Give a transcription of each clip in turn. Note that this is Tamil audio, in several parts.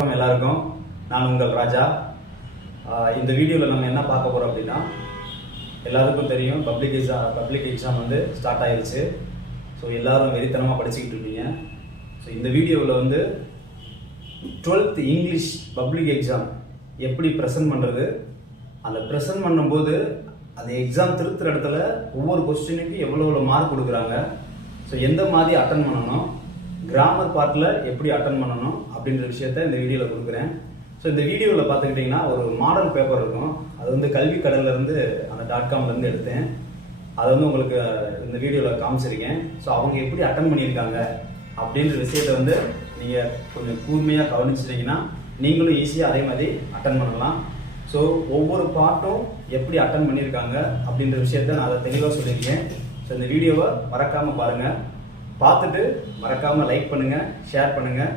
எல்லாருக்கும் நான் உங்கள் ராஜா. இந்த வீடியோவில் நம்ம என்ன பார்க்க போகிறோம் அப்படின்னா, எல்லாருக்கும் தெரியும் பப்ளிக் எக்ஸாம் வந்து ஸ்டார்ட் ஆயிடுச்சு. ஸோ எல்லாரும் வெறித்தனமாக படிச்சுக்கிட்டு இருக்கீங்க. ஸோ இந்த வீடியோவில் வந்து 12th இங்கிலீஷ் பப்ளிக் எக்ஸாம் எப்படி ப்ரெசென்ட் பண்ணுறது, அந்த ப்ரெசென்ட் பண்ணும்போது அந்த எக்ஸாம் திருத்துற இடத்துல ஒவ்வொரு கொஸ்டினுக்கு எவ்வளோ மார்க் கொடுக்குறாங்க, ஸோ எந்த மாதிரி அட்டன் பண்ணணும், கிராமர் பார்ட்டில் எப்படி அட்டன் பண்ணணும் அப்படின்ற விஷயத்த இந்த வீடியோவில் கொடுக்குறேன். ஸோ இந்த வீடியோவில் பார்த்துக்கிட்டிங்கன்னா ஒரு மாடல் பேப்பர் இருக்கும். அது வந்து கல்வி கடல்லேருந்து அந்த .comலேருந்து எடுத்தேன். அதை வந்து உங்களுக்கு இந்த வீடியோவில் காமிச்சிருக்கேன். ஸோ அவங்க எப்படி அட்டன் பண்ணியிருக்காங்க அப்படின்ற விஷயத்தை வந்து நீங்கள் கொஞ்சம் கூர்மையாக கவனிச்சிட்டிங்கன்னா நீங்களும் ஈஸியாக அதே மாதிரி அட்டன் பண்ணலாம். ஸோ ஒவ்வொரு பார்ட்டும் எப்படி அட்டன் பண்ணியிருக்காங்க அப்படின்ற விஷயத்த நான் அதை தெளிவாக சொல்லியிருக்கேன். ஸோ இந்த வீடியோவை மறக்காமல் பாருங்கள். பார்த்துட்டு மறக்காமல் லைக் பண்ணுங்கள், ஷேர் பண்ணுங்கள்.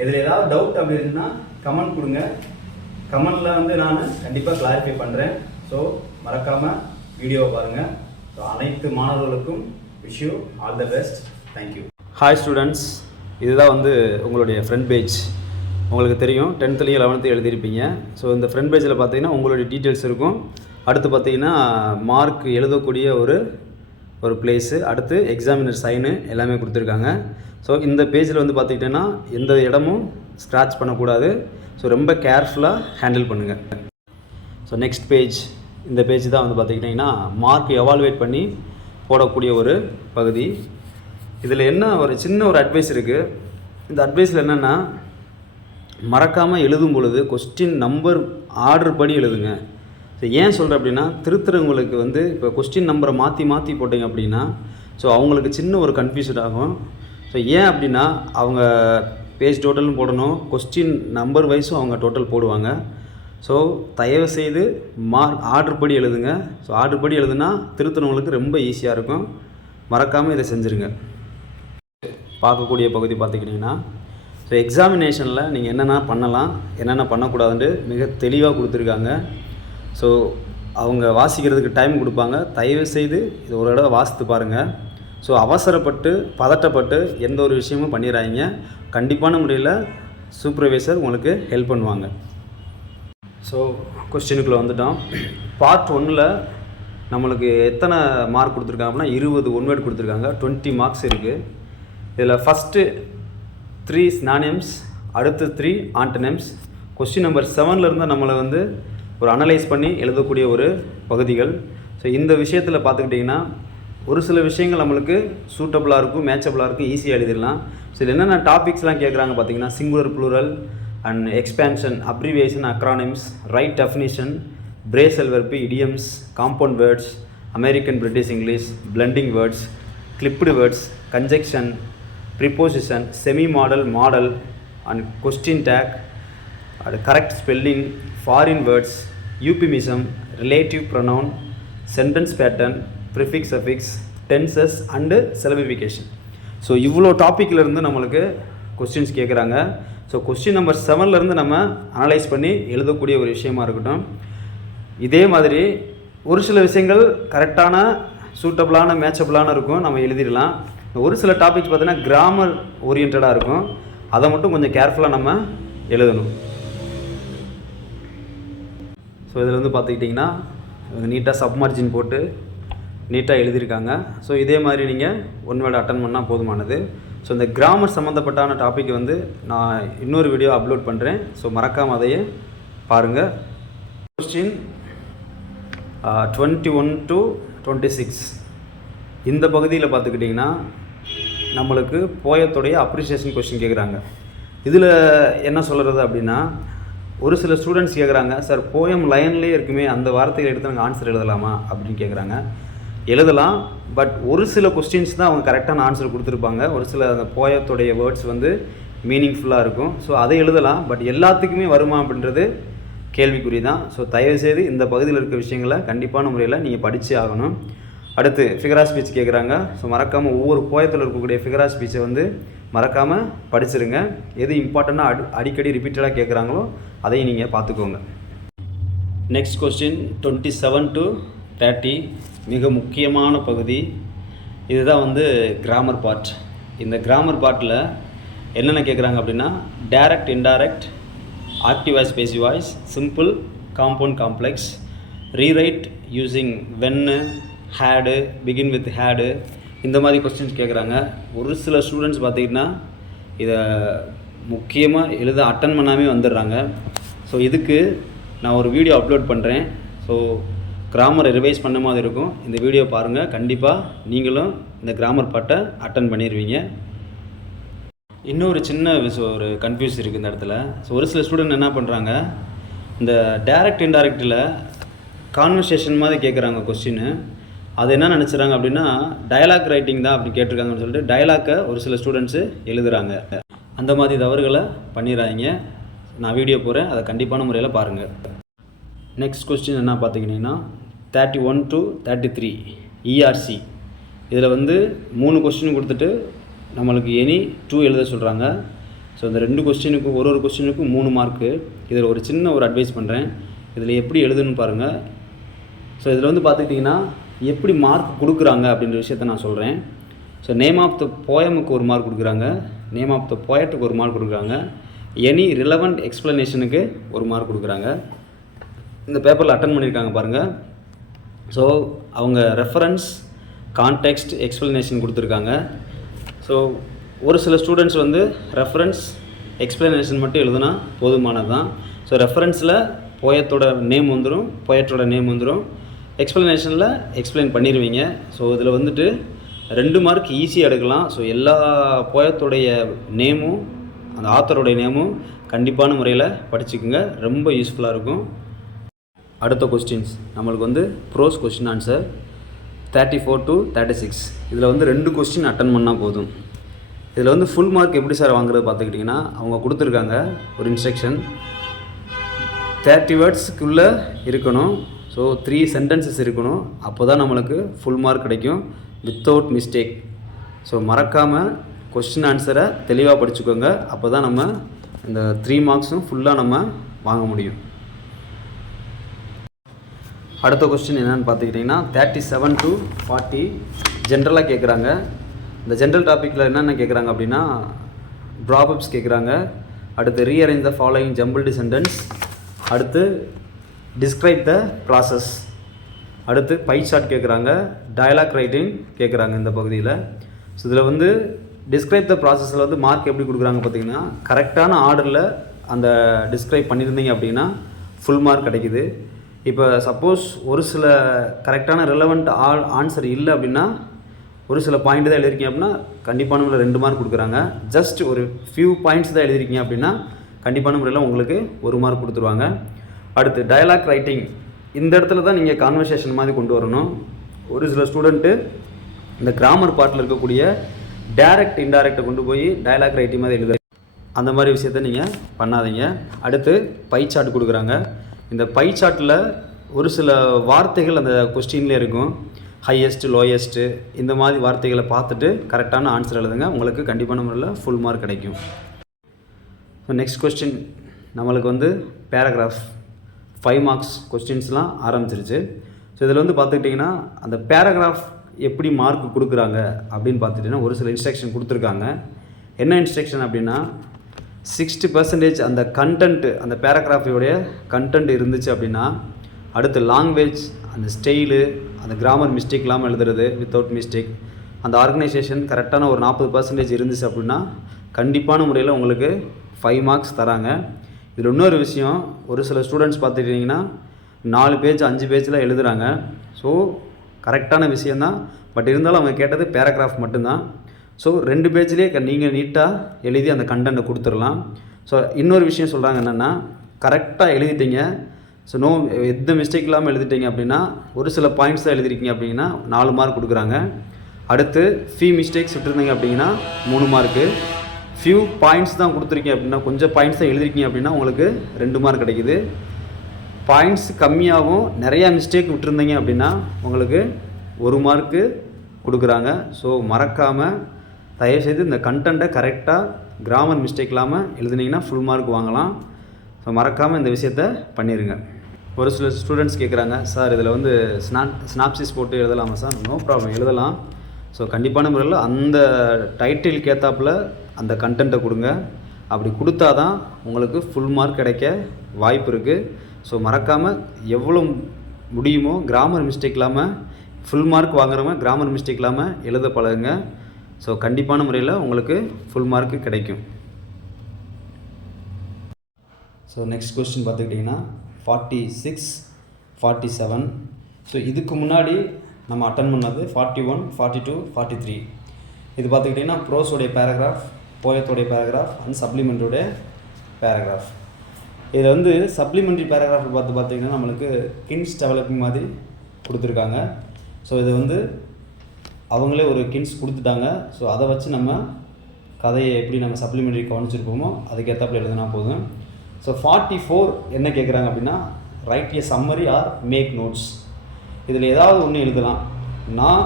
இதில் ஏதாவது டவுட் அப்படி இருந்துன்னா கமெண்ட் கொடுங்க. கமெண்டில் வந்து நான் கண்டிப்பாக கிளாரிஃபை பண்ணுறேன். ஸோ மறக்காமல் வீடியோவை பாருங்கள். ஸோ அனைத்து மாணவர்களுக்கும் wish you all the best. Thank you. Hi students, இதுதான் வந்து உங்களுடைய ஃப்ரண்ட் பேஜ். உங்களுக்கு தெரியும் 10th 11th எழுதியிருப்பீங்க. ஸோ இந்த ஃப்ரண்ட் பேஜில் பார்த்தீங்கன்னா உங்களுடைய டீட்டெயில்ஸ் இருக்கும். அடுத்து பார்த்தீங்கன்னா மார்க் எழுதக்கூடிய ஒரு பிளேஸு, அடுத்து எக்ஸாமினர் சைனு எல்லாமே கொடுத்துருக்காங்க. ஸோ இந்த பேஜில் வந்து பார்த்துக்கிட்டேன்னா எந்த இடமும் ஸ்க்ராட்ச் பண்ணக்கூடாது. ஸோ ரொம்ப கேர்ஃபுல்லாக ஹேண்டில் பண்ணுங்கள். ஸோ நெக்ஸ்ட் பேஜ், இந்த பேஜ் தான் வந்து பார்த்துக்கிட்டிங்கன்னா மார்க் எவாலுவேட் பண்ணி போடக்கூடிய ஒரு பகுதி. இதில் என்ன ஒரு சின்ன ஒரு அட்வைஸ் இருக்குது. இந்த அட்வைஸில் என்னென்னா, மறக்காமல் எழுதும் பொழுது கொஸ்டின் நம்பர் ஆர்டர் படி எழுதுங்க. ஸோ ஏன் சொல்கிறேன் அப்படின்னா, திருத்துறவங்களுக்கு வந்து இப்போ கொஸ்டின் நம்பரை மாற்றி போட்டிங்க அப்படின்னா ஸோ அவங்களுக்கு சின்ன ஒரு கன்ஃபியூஷன் ஆகும். ஸோ ஏன் அப்படின்னா அவங்க பேஜ் டோட்டலும் போடணும், கொஸ்டின் நம்பர் வைஸும் அவங்க டோட்டல் போடுவாங்க. ஸோ தயவுசெய்து ஆர்டர் படி எழுதுங்க. ஸோ ஆர்டர் படி எழுதுனா திருத்துறவங்களுக்கு ரொம்ப ஈஸியாக இருக்கும். மறக்காமல் இதை செஞ்சுருங்க. பார்க்கக்கூடிய பகுதி பார்த்துக்கிட்டிங்கன்னா, ஸோ எக்ஸாமினேஷனில் நீங்கள் என்னென்ன பண்ணலாம், என்னென்ன பண்ணக்கூடாதுன்ட்டு மிக தெளிவாக கொடுத்துருக்காங்க. ஸோ அவங்க வாசிக்கிறதுக்கு டைம் கொடுப்பாங்க. தயவுசெய்து இது ஒரு தடவை வாசித்து பாருங்கள். ஸோ அவசரப்பட்டு பதட்டப்பட்டு எந்த ஒரு விஷயமும் பண்ணிடுறாங்க. கண்டிப்பான முறையில் சூப்பர்வைசர் உங்களுக்கு ஹெல்ப் பண்ணுவாங்க. ஸோ கொஸ்டினுக்குள்ளே வந்துட்டோம். பார்ட் 1ல் நம்மளுக்கு எத்தனை மார்க் கொடுத்துருக்காங்க அப்படின்னா 20 ஒன்வேர்டு கொடுத்துருக்காங்க. 20 மார்க்ஸ் இருக்குது. இதில் ஃபஸ்ட்டு 3 சினானிம்ஸ், அடுத்து 3 ஆண்டனிம்ஸ். கொஸ்டின் நம்பர் 7லேருந்து நம்மளை வந்து ஒரு அனலைஸ் பண்ணி எழுதக்கூடிய ஒரு பகுதிகள். ஸோ இந்த விஷயத்தில் பார்த்துக்கிட்டிங்கன்னா ஒரு சில விஷயங்கள் நம்மளுக்கு சூட்டபுளாக இருக்கும், மேட்சபுளாக இருக்கும், ஈஸியாக எழுதிடலாம். ஸோ இதில் என்னென்ன டாபிக்ஸ்லாம் கேட்குறாங்க பார்த்தீங்கன்னா, singular plural and expansion, abbreviation, acronyms, right definition, phrasal verb, idioms, compound words, American British English, blending words, clipped words, conjunction, preposition, semi modal, modal and question tag, அது correct spelling, foreign words, euphemism, relative pronoun, sentence pattern, prefix affix, tenses and syllabification. So இவ்வளோ டாப்பிக்லேருந்து நம்மளுக்கு கொஸ்டின்ஸ் கேட்குறாங்க. ஸோ கொஸ்டின் நம்பர் 7லேருந்து நம்ம அனலைஸ் பண்ணி எழுதக்கூடிய ஒரு விஷயமா இருக்கட்டும். இதே மாதிரி ஒரு சில விஷயங்கள் கரெக்டான சூட்டபுளான மேட்சபுளான இருக்கும், நம்ம எழுதிடலாம். ஒரு சில டாபிக்ஸ் பார்த்தீங்கன்னா கிராமர் ஓரியன்டாக இருக்கும். அதை மட்டும் கொஞ்சம் கேர்ஃபுல்லாக நம்ம எழுதணும். ஸோ இதில் வந்து பார்த்துக்கிட்டிங்கன்னா நீட்டாக சப்மார்ஜின் போட்டு நீட்டாக எழுதியிருக்காங்க. ஸோ இதே மாதிரி நீங்கள் ஒன் வேர்டு அட்டன் பண்ணால் போதுமானது. ஸோ இந்த கிராமர் சம்மந்தப்பட்டான டாபிக் வந்து நான் இன்னொரு வீடியோ அப்லோட் பண்ணுறேன். ஸோ மறக்காமல் அதையே பாருங்கள். கொஸ்டின் 21 to 26 இந்த பகுதியில் பார்த்துக்கிட்டிங்கன்னா நம்மளுக்கு போயத்துடைய அப்ரிசியேஷன் கொஸ்டின் கேட்குறாங்க. இதில் என்ன சொல்கிறது அப்படின்னா, ஒரு சில ஸ்டூடெண்ட்ஸ் கேட்குறாங்க, சார் போயம் லைன்லேயே இருக்குமே, அந்த வார்த்தைகள் எடுத்து நாங்கள் ஆன்சர் எழுதலாமா அப்படின்னு கேட்குறாங்க. எழுதலாம், பட் ஒரு சில கொஸ்டின்ஸ் தான் அவங்க கரெக்டான ஆன்சர் கொடுத்துருப்பாங்க. ஒரு சில அந்த போயத்துடைய வேர்ட்ஸ் வந்து மீனிங்ஃபுல்லாக இருக்கும். ஸோ அதை எழுதலாம், பட் எல்லாத்துக்குமே வருமா அப்படின்றது கேள்விக்குறி தான். ஸோ தயவுசெய்து இந்த பகுதியில் இருக்க விஷயங்களை கண்டிப்பான முறையில் நீங்கள் படித்தே ஆகணும். அடுத்து ஃபிகரா ஸ்பீச் கேட்குறாங்க. ஸோ மறக்காமல் ஒவ்வொரு போயத்தில் இருக்கக்கூடிய ஃபிகரா ஸ்பீச்சை வந்து மறக்காமல் படிச்சிருங்க. எது இம்பார்ட்டண்ட்டாக அடிக்கடி ரிப்பீட்டடாக கேட்குறாங்களோ அதையும் நீங்கள் பார்த்துக்கோங்க. நெக்ஸ்ட் கொஸ்டின் 27 to 30 மிக முக்கியமான பகுதி. இதுதான் வந்து கிராமர் பார்ட். இந்த கிராமர் பார்ட்டில் என்னென்ன கேட்குறாங்க அப்படின்னா, direct, indirect, active voice, passive voice, simple, compound, complex, rewrite using வென்னு, ஹேடு, பிகின் வித் ஹேடு, இந்த மாதிரி கொஸ்டின்ஸ் கேட்குறாங்க. ஒரு சில ஸ்டூடெண்ட்ஸ் பார்த்திங்கன்னா இதை முக்கியமாக எழுத அட்டன் பண்ணாமே வந்துடுறாங்க. ஸோ இதுக்கு நான் ஒரு வீடியோ அப்லோட் பண்ணுறேன். ஸோ கிராமரை ரிவைஸ் பண்ண மாதிரி இருக்கும். இந்த வீடியோ பாருங்கள், கண்டிப்பாக நீங்களும் இந்த கிராமர் பாட்டை அட்டன் பண்ணிடுவீங்க. இன்னொரு சின்ன ஒரு கன்ஃபியூஸ் இருக்குது இந்த இடத்துல. ஸோ ஒரு சில ஸ்டூடெண்ட் என்ன பண்ணுறாங்க, இந்த டைரக்ட் இன்டைரக்டில் கான்வர்சேஷன் மாதிரி கேட்குறாங்க கொஸ்டின். அது என்ன நினச்சிட்றாங்க அப்படின்னா டயலாக் ரைட்டிங் தான் அப்படி கேட்டிருக்காங்கன்னு சொல்லிட்டு டயலாக்கை ஒரு சில ஸ்டூடெண்ட்ஸு எழுதுகிறாங்க. அந்த மாதிரி தவறுகளை பண்ணிடுறாங்க. நான் வீடியோ போகிறேன், அதை கண்டிப்பான முறையில் பாருங்கள். நெக்ஸ்ட் கொஸ்டின் என்ன பார்த்திங்கன்னா 31 to 33 ERC. இதில் வந்து 3 கொஸ்டின் கொடுத்துட்டு நம்மளுக்கு எனி 2 எழுத சொல்கிறாங்க. ஸோ இந்த 2 கொஸ்டினுக்கும் ஒரு கொஸ்டினுக்கும் 3 மார்க்கு. இதில் ஒரு சின்ன ஒரு அட்வைஸ் பண்ணுறேன், இதில் எப்படி எழுதுன்னு பாருங்கள். ஸோ இதில் வந்து பார்த்துக்கிட்டிங்கன்னா எப்படி மார்க் கொடுக்குறாங்க அப்படின்ற விஷயத்த நான் சொல்கிறேன். ஸோ நேம் ஆஃப் த போயமுக்கு ஒரு மார்க் கொடுக்குறாங்க, நேம் ஆஃப் த போயட்டுக்கு ஒரு மார்க் கொடுக்குறாங்க, எனி ரிலவெண்ட் எக்ஸ்ப்ளனேஷனுக்கு ஒரு மார்க் கொடுக்குறாங்க. இந்த பேப்பரில் அட்டன் பண்ணியிருக்காங்க பாருங்கள். ஸோ அவங்க ரெஃபரன்ஸ், கான்டெக்ஸ்ட், எக்ஸ்ப்ளனேஷன் கொடுத்துருக்காங்க. ஸோ ஒரு சில ஸ்டூடெண்ட்ஸ் வந்து ரெஃபரன்ஸ், எக்ஸ்ப்ளனேஷன் மட்டும் எழுதுனா போதுமானது தான். ஸோ ரெஃபரன்ஸில் போயத்தோட நேம் வந்துடும், போயட்டோட நேம் வந்துடும், எக்ஸ்ப்ளனேஷனில் எக்ஸ்பிளைன் பண்ணிடுவீங்க. ஸோ இதில் வந்துட்டு 2 மார்க் ஈஸியாக எடுக்கலாம். ஸோ எல்லா போயத்தோடைய நேமும் அந்த ஆத்தருடைய நேமும் கண்டிப்பான முறையில் படிச்சுக்குங்க, ரொம்ப யூஸ்ஃபுல்லாக இருக்கும். அடுத்த கொஸ்டின்ஸ் நம்மளுக்கு வந்து ப்ரோஸ் கொஸ்டின் ஆன்சர் 34 to 36. இதில் வந்து 2 கொஸ்டின் அட்டன் பண்ணால் போதும். இதில் வந்து ஃபுல் மார்க் எப்படி சார் வாங்குறது பார்த்துக்கிட்டிங்கன்னா அவங்க கொடுத்துருக்காங்க ஒரு இன்ஸ்ட்ரக்ஷன், 30 வேர்ட்ஸுக்குள்ளே இருக்கணும். ஸோ 3 சென்டென்சஸ் இருக்கணும், அப்போ தான் நம்மளுக்கு ஃபுல் மார்க் கிடைக்கும் வித்தவுட் மிஸ்டேக். ஸோ மறக்காமல் கொஸ்டின் ஆன்சரை தெளிவாக படிச்சுக்கோங்க, அப்போ தான் நம்ம இந்த 3 மார்க்ஸும் ஃபுல்லாக நம்ம வாங்க முடியும். அடுத்த கொஸ்டின் என்னென்னு பார்த்துக்கிட்டிங்கன்னா 37 to 40 ஜென்ரலாக கேட்குறாங்க. இந்த ஜென்ரல் டாப்பிக்கில் என்னென்ன கேட்குறாங்க அப்படின்னா ப்ராபப்ஸ் கேட்குறாங்க, அடுத்து rearrange the following jumbled sentence, அடுத்து டிஸ்கிரைப் த ப்ராசஸ், அடுத்து பை சார்ட் கேட்குறாங்க, டயலாக் ரைட்டிங் கேட்குறாங்க இந்த பகுதியில். ஸோ இதில் வந்து டிஸ்கிரைப் த ப்ராசஸில் வந்து மார்க் எப்படி கொடுக்குறாங்க பார்த்திங்கன்னா கரெக்டான ஆர்டரில் அந்த டிஸ்கிரைப் பண்ணியிருந்தீங்க அப்படின்னா ஃபுல் மார்க் கிடைக்குது. இப்போ சப்போஸ் ஒரு சில கரெக்டான ரிலவெண்ட் ஆன்சர் இல்லை அப்படின்னா ஒரு சில பாயிண்ட் தான் எழுதிருக்கீங்க அப்படின்னா கண்டிப்பான முறையில் 2 மார்க் கொடுக்குறாங்க. ஜஸ்ட் ஒரு ஃபியூ பாயிண்ட்ஸ் தான் எழுதிருக்கீங்க அப்படின்னா கண்டிப்பான முறையில் உங்களுக்கு 1 மார்க் கொடுத்துருவாங்க. அடுத்து டயலாக் ரைட்டிங், இந்த இடத்துல தான் நீங்கள் கான்வர்சேஷன் மாதிரி கொண்டு வரணும். ஒரு சில ஸ்டூடெண்ட்டு இந்த கிராமர் பார்ட்டில் இருக்கக்கூடிய டைரக்ட் இன்டைரக்டை கொண்டு போய் டயலாக் ரைட்டிங் மாதிரி எழுதுற அந்த மாதிரி விஷயத்த நீங்கள் பண்ணாதீங்க. அடுத்து பை சார்ட் கொடுக்குறாங்க. இந்த பை சார்ட்டில் ஒரு சில வார்த்தைகள் அந்த கொஸ்டின்லேயே இருக்கும், ஹையஸ்ட்டு, லோயஸ்ட்டு, இந்த மாதிரி வார்த்தைகளை பார்த்துட்டு கரெக்டான ஆன்சர் எழுதுங்க, உங்களுக்கு கண்டிப்பான முறையில் ஃபுல் மார்க் கிடைக்கும். ஸோ நெக்ஸ்ட் கொஸ்டின் நம்மளுக்கு வந்து பேராகிராஃப் 5 மார்க்ஸ் கொஸ்டின்ஸ்லாம் ஆரம்பிச்சிருச்சு. ஸோ இதில் வந்து பார்த்துக்கிட்டிங்கன்னா அந்த பேராகிராஃப் எப்படி மார்க் கொடுக்குறாங்க அப்படின்னு பார்த்துட்டிங்கன்னா ஒரு சில இன்ஸ்ட்ரக்ஷன் கொடுத்துருக்காங்க. என்ன இன்ஸ்ட்ரக்ஷன் அப்படின்னா 60% அந்த கண்டென்ட்டு, அந்த பேராகிராஃபோடைய கண்டென்ட் இருந்துச்சு அப்படின்னா அடுத்து லாங்குவேஜ், அந்த ஸ்டைலு, அந்த கிராமர் மிஸ்டேக் இல்லாமல் எழுதுறது வித்தவுட் மிஸ்டேக், அந்த ஆர்கனைசேஷன் கரெக்டான ஒரு 40% இருந்துச்சு அப்படின்னா கண்டிப்பான முறையில் உங்களுக்கு 5 மார்க்ஸ் தராங்க. இதில் இன்னொரு விஷயம், ஒரு சில ஸ்டூடெண்ட்ஸ் பார்த்துட்டிங்கன்னா 4 பேஜ் 5 பேஜில் எழுதுகிறாங்க. ஸோ கரெக்டான விஷயந்தான், பட் இருந்தாலும் அவங்க கேட்டது பேராகிராஃப் மட்டும்தான். ஸோ 2 பேஜ்லேயே நீங்கள் நீட்டாக எழுதி அந்த கண்டென்ட்டை கொடுத்துடலாம். ஸோ இன்னொரு விஷயம் சொல்கிறாங்க என்னென்னா கரெக்டாக எழுதிட்டீங்க, ஸோ எந்த மிஸ்டேக் இல்லாமல் எழுதிட்டீங்க அப்படின்னா ஒரு சில பாயிண்ட்ஸ் தான் எழுதிருக்கீங்க அப்படின்னா 4 மார்க் கொடுக்குறாங்க. அடுத்து ஃபியூ மிஸ்டேக்ஸ் விட்டுருந்தீங்க அப்படின்னா 3 மார்க்கு, ஃபியூ பாயிண்ட்ஸ் தான் கொடுத்துருக்கீங்க அப்படின்னா கொஞ்சம் பாயிண்ட்ஸ் தான் எழுதிருக்கீங்க அப்படின்னா உங்களுக்கு 2 மார்க் கிடைக்குது. பாயிண்ட்ஸ் கம்மியாகவும் நிறையா மிஸ்டேக் விட்டுருந்தீங்க அப்படின்னா உங்களுக்கு 1 மார்க்கு கொடுக்குறாங்க. ஸோ மறக்காமல் தயவுசெய்து இந்த கண்டென்ட்டை கரெக்டாக கிராமர் மிஸ்டேக் இல்லாமல் எழுதுனீங்கன்னா ஃபுல் மார்க் வாங்கலாம். ஸோ மறக்காமல் இந்த விஷயத்த பண்ணிடுங்க. ஒரு சில ஸ்டூடெண்ட்ஸ் கேட்குறாங்க, சார் இதில் வந்து ஸ்னாப்சிஸ் போட்டு எழுதலாமா சார்? நோ ப்ராப்ளம், எழுதலாம். ஸோ கண்டிப்பான முறையில் அந்த டைட்டிலுக்கு ஏற்றாப்பில் அந்த கண்டென்ட்டை கொடுங்க. அப்படி கொடுத்தா தான் உங்களுக்கு ஃபுல் மார்க் கிடைக்க வாய்ப்பு இருக்குது. ஸோ மறக்காமல் எவ்வளோ முடியுமோ கிராமர் மிஸ்டேக் இல்லாமல் ஃபுல் மார்க் வாங்குறவங்க கிராமர் மிஸ்டேக் இல்லாமல் எழுத பழகுங்க. ஸோ கண்டிப்பான முறையில் உங்களுக்கு ஃபுல் மார்க்கு கிடைக்கும். ஸோ நெக்ஸ்ட் கொஸ்டின் பார்த்துக்கிட்டிங்கன்னா 46, 47. ஸோ இதுக்கு முன்னாடி நம்ம அட்டன் பண்ணது 41, 42, 43. இது பார்த்துக்கிட்டிங்கன்னா ப்ரோஸோடைய பேராகிராஃப், போயத்தோடைய பேராகிராஃப் அண்ட் சப்ளிமெண்ட்டோடைய பேராகிராஃப். இதில் வந்து சப்ளிமெண்ட்ரி பேராகிராஃப் பார்த்திங்கன்னா நம்மளுக்கு கின்ஸ் டெவலப்பிங் மாதிரி கொடுத்துருக்காங்க. ஸோ இது வந்து அவங்களே ஒரு கின்ஸ் கொடுத்துட்டாங்க. ஸோ அதை வச்சு நம்ம கதையை எப்படி நம்ம சப்ளிமெண்ட்ரி கவனிச்சிருப்போமோ அதுக்கேற்றாப்புல எழுதுனா போதும். ஸோ 44 என்ன கேட்குறாங்க அப்படின்னா ரைட் ஏ சம்மரி ஆர் மேக் நோட்ஸ். இதில் ஏதாவது ஒன்று எழுதலாம். நான்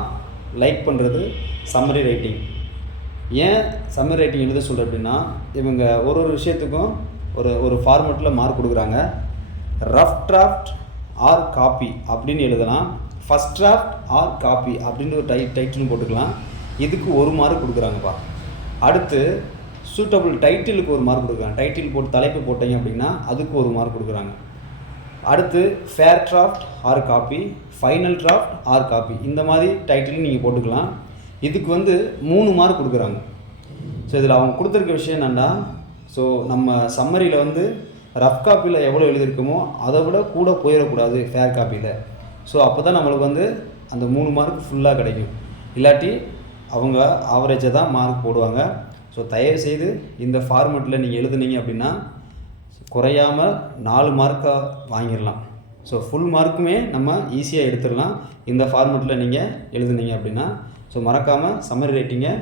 லைக் பண்ணுறது சம்மரி ரைட்டிங். ஏன் சம்மரி ரைட்டிங் எழுத சொல்கிறேன் அப்படின்னா இவங்க ஒரு விஷயத்துக்கும் ஒரு ஃபார்மெட்டில் மார்க் கொடுக்குறாங்க. ரஃப் டிராஃப்ட் ஆர் காப்பி அப்படின்னு எழுதலாம். ஃபஸ்ட் டிராஃப்ட் ஆர் காப்பி அப்படின்னு ஒரு டைட்டிலும் போட்டுக்கலாம். இதுக்கு 1 மார்க் கொடுக்குறாங்கப்பா. அடுத்து சூட்டபிள் டைட்டிலுக்கு 1 மார்க் கொடுக்குறாங்க. டைட்டில் போட்டு தலைப்பு போட்டீங்க அப்படின்னா அதுக்கு 1 மார்க் கொடுக்குறாங்க. அடுத்து fair draft or copy, final draft or copy, இந்த மாதிரி டைட்டிலும் நீங்கள் போட்டுக்கலாம். இதுக்கு வந்து 3 மார்க் கொடுக்குறாங்க. ஸோ இதில் அவங்க கொடுத்துருக்க விஷயம் என்னென்னா, ஸோ நம்ம சம்மரியில் வந்து ரஃப் காப்பியில் எவ்வளோ எழுதியிருக்கோமோ அதை விட கூட போயிடக்கூடாது ஃபேர் காப்பியில். ஸோ அப்போ தான் நம்மளுக்கு வந்து அந்த 3 மார்க் ஃபுல்லாக கிடைக்கும். இல்லாட்டி அவங்க ஆவரேஜாக தான் மார்க் போடுவாங்க. ஸோ தயவுசெய்து இந்த ஃபார்மெட்டில் நீங்கள் எழுதுனீங்க அப்படின்னா குறையாமல் 4 மார்க்காக வாங்கிடலாம். ஸோ ஃபுல் மார்க்குமே நம்ம ஈஸியாக எடுத்துடலாம் இந்த ஃபார்மெட்டில் நீங்கள் எழுதுனீங்க அப்படின்னா. ஸோ மறக்காமல் சம்மரி ரேட்டிங்கை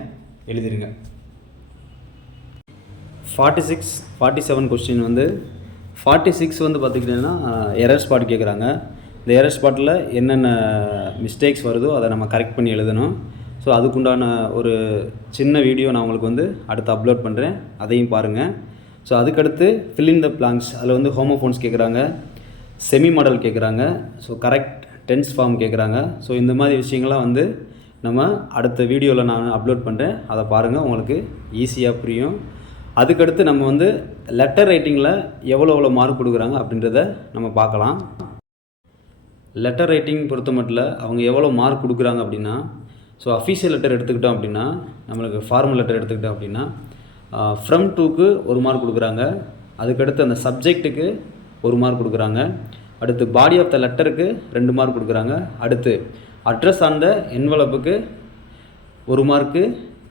எழுதிருங்க. 46, 47 கொஸ்டின் வந்து 46 வந்து பார்த்துக்கிட்டிங்கன்னா எரர் ஸ்பாட் கேட்குறாங்க. இந்த எரர் ஸ்பாட்டில் என்னென்ன மிஸ்டேக்ஸ் வருதோ அதை நம்ம கரெக்ட் பண்ணி எழுதணும். ஸோ அதுக்குண்டான ஒரு சின்ன வீடியோ நான் உங்களுக்கு வந்து அடுத்து அப்லோட் பண்ணுறேன், அதையும் பாருங்கள். ஸோ அதுக்கடுத்து ஃபில் இன் த பிளாங்க்ஸ், அதில் வந்து ஹோமோஃபோன்ஸ் கேட்குறாங்க, செமி மாடல் கேட்குறாங்க, ஸோ கரெக்ட் டென்ஸ் ஃபார்ம் கேட்குறாங்க. ஸோ இந்த மாதிரி விஷயங்கள்லாம் வந்து நம்ம அடுத்த வீடியோவில் நான் அப்லோட் பண்ணுறேன், அதை பாருங்கள், உங்களுக்கு ஈஸியாக புரியும். அதுக்கடுத்து நம்ம வந்து லெட்டர் ரைட்டிங்கில் எவ்வளோ மார்க் கொடுக்குறாங்க அப்படின்றத நம்ம பார்க்கலாம். லெட்டர் ரைட்டிங் பொறுத்த மட்டும் அவங்க எவ்வளோ மார்க் கொடுக்குறாங்க அப்படின்னா, ஸோ அஃபீஷியல் லெட்டர் எடுத்துக்கிட்டோம் அப்படின்னா, நம்மளுக்கு ஃபார்மல் லெட்டர் எடுத்துக்கிட்டோம் அப்படின்னா ஃப்ரம் டூக்கு 1 மார்க் கொடுக்குறாங்க. அதுக்கடுத்து அந்த சப்ஜெக்ட்டுக்கு 1 மார்க் கொடுக்குறாங்க. அடுத்து பாடி ஆஃப் த லெட்டருக்கு 2 மார்க் கொடுக்குறாங்க. அடுத்து அட்ரஸ் ஆன் த என்வலப்புக்கு 1 மார்க்கு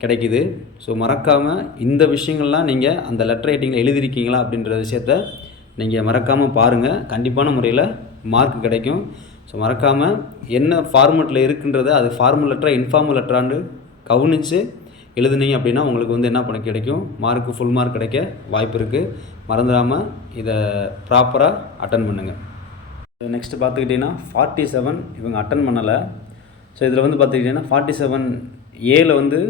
கிடைக்கிது. ஸோ மறக்காமல் இந்த விஷயங்கள்லாம் நீங்கள் அந்த லெட்டர் ரைட்டிங்கில் எழுதியிருக்கீங்களா அப்படின்ற விஷயத்த நீங்கள் மறக்காமல் பாருங்கள். கண்டிப்பான முறையில் மார்க் கிடைக்கும். ஸோ மறக்காமல் என்ன ஃபார்மெட்டில் இருக்குன்றதை அது ஃபார்மல் லெட்டராக இன்ஃபார்மல் லெட்டரான்னு கவனித்து எழுதுனீங்க அப்படின்னா உங்களுக்கு வந்து என்ன பண்ண கிடைக்கும், மார்க்கு ஃபுல் மார்க் கிடைக்க வாய்ப்பு இருக்குது. மறந்துடாமல் இதை ப்ராப்பராக அட்டன் பண்ணுங்கள். நெக்ஸ்ட்டு பார்த்துக்கிட்டிங்கன்னா 47 இவங்க அட்டன் பண்ணலை. ஸோ இதில் வந்து பார்த்துக்கிட்டிங்கன்னா 47Aவில் வந்து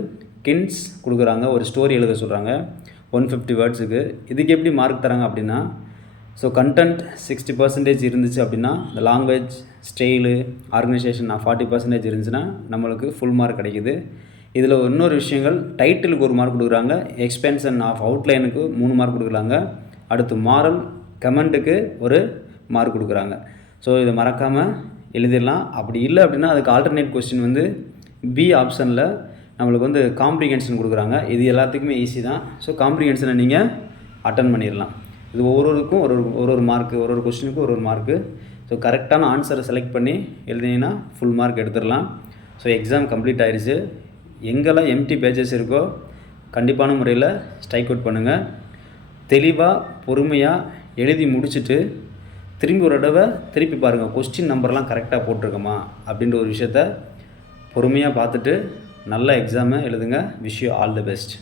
கின்ஸ் கொடுக்குறாங்க, ஒரு ஸ்டோரி எழுத சொல்கிறாங்க 150 வேர்ட்ஸுக்கு. இதுக்கு எப்படி மார்க் தராங்க அப்படின்னா, ஸோ கண்டென்ட் 60% இருந்துச்சு அப்படின்னா, இந்த லாங்குவேஜ் ஸ்டைலு ஆர்கனைசேஷன் 40% இருந்துச்சுன்னா நம்மளுக்கு ஃபுல் மார்க் கிடைக்கிது. இதில் இன்னொரு விஷயங்கள், டைட்டிலுக்கு 1 மார்க் கொடுக்குறாங்க, எக்ஸ்பென்ஷன் ஆஃப் அவுட்லைனுக்கு 3 மார்க் கொடுக்குறாங்க. அடுத்து மாரல் கமெண்ட்டுக்கு 1 மார்க் கொடுக்குறாங்க. ஸோ இதை மறக்காமல் எழுதிடலாம். அப்படி இல்லை அப்படின்னா அதுக்கு ஆல்டர்னேட் கொஸ்டின் வந்து பி ஆப்ஷனில் நம்மளுக்கு வந்து காம்ப்ரிஹென்ஷன் கொடுக்குறாங்க. இது எல்லாத்துக்குமே ஈஸி தான். ஸோ காம்ப்ரிஹென்ஷனை நீங்கள் அட்டன் பண்ணிடலாம். இது ஒவ்வொருக்கும் ஒரு மார்க்கு, ஒரு கொஸ்டினுக்கும் ஒரு மார்க்கு. ஸோ கரெக்டான ஆன்சரை செலக்ட் பண்ணி எழுதினீங்கன்னா ஃபுல் மார்க் எடுத்துடலாம். ஸோ எக்ஸாம் கம்ப்ளீட் ஆயிடுச்சு. எங்கெல்லாம் எம்டி பேஜஸ் இருக்கோ கண்டிப்பான முறையில் ஸ்ட்ரைக் அவுட் பண்ணுங்கள். தெளிவாக பொறுமையாக எழுதி முடிச்சுட்டு திரும்பி ஒரு தடவை திருப்பி பாருங்கள், கொஸ்டின் நம்பர்லாம் கரெக்டாக போட்டிருக்கோமா அப்படின்ற ஒரு விஷயத்த பொறுமையாக பார்த்துட்டு நல்ல எக்ஸாமை எழுதுங்க. Wish you all the best.